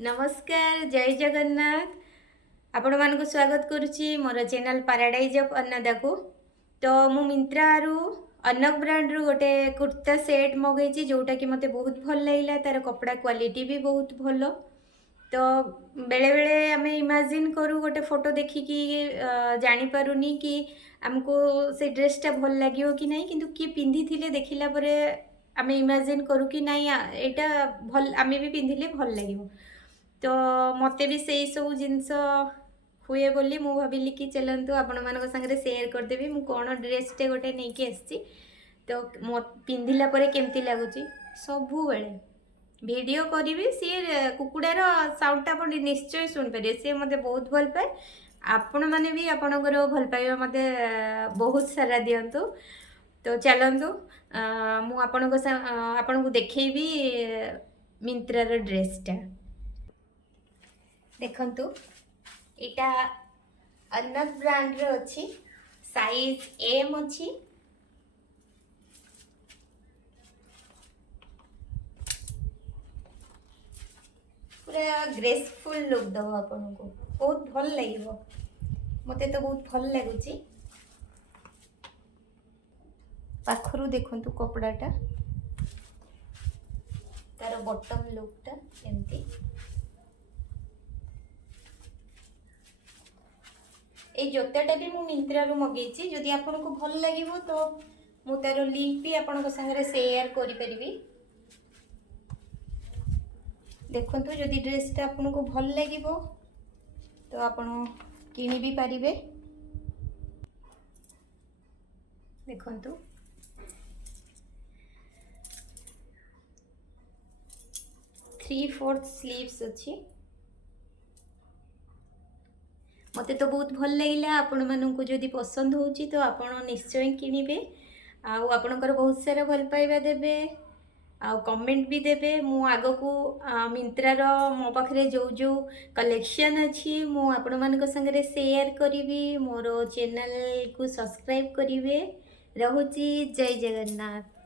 नमस्कार जय जगन्नाथ। आपण मानक स्वागत करुच्ची मोर चैनल पैराडाइज ऑफ अन्नदा को। तो मु मिंत्रारू अन्नक ब्रांड रू गोटे कुर्ता सेट मगेची जोटा कि मते बहुत भल लागला। तार कपड़ा क्वालिटी भी बहुत भल। तो बेले बेले आम इमेजिन करूँ गोटे फोटो देखिकी जानी पारुनी कि आमको से ड्रेसटा भल लगे कि नहीं, किंतु किए पिंधि थिले देखिला परे आम इमेजिन करूँ कि नहीं एटा भल आम भी पिंधिले भल लगे। तो मते भी से सब जिनस हुए बोली मु भाविली कि चलतु आपण मान सागर सेयार करदेवी मु कौन ड्रेसटे गोटे नहीं कि आसी। तो पिंधिला परे केमती लगुच सबु बेले वीडियो करी सी कुकुड़ार साउंडटा आप निश्चय शुणिपारे। सी मत बहुत भल पाए। आपण मैंने भी आपणकर भल पाइबा मत बहुत सारा दिंतु। तो चलतु आपन को देखी मिंत्रार ड्रेसटा देखंतु। इटा अन्नत ब्रांड रे अच्छी साइज एम अच्छी। पूरा ग्रेसफुल लुक दब आपन को बहुत भल लगे। मते तो बहुत भल लगुची। पाखरु देखंतु कपड़ाटा तार बॉटम लुकटा एमती। ये जोताटा भी मु मिंत्रारू मगेची। जदि आपको भल लगे तो मु तार लिंक भी आपण सागर सेयार करी। देखंतु जदि ड्रेसटा आपको भल लगे तो आपण किनी भी पारिबे। देखंतु 3/4 स्लीव्स अच्छी। मते तो बहुत भल लगिला। आपण मानू जदि पसंद होची तो आपण निश्चय किनिबे। आपणकर बहुत सारा भल पाइबा देबे आ कमेंट भी देबे। मु आगो को मिंत्रार मो पाखरे जो जो कलेक्शन अच्छी मु आपण मानक संगे शेयर करी। मोर चैनल को सब्सक्राइब करिवे। रहुची जय जगन्नाथ।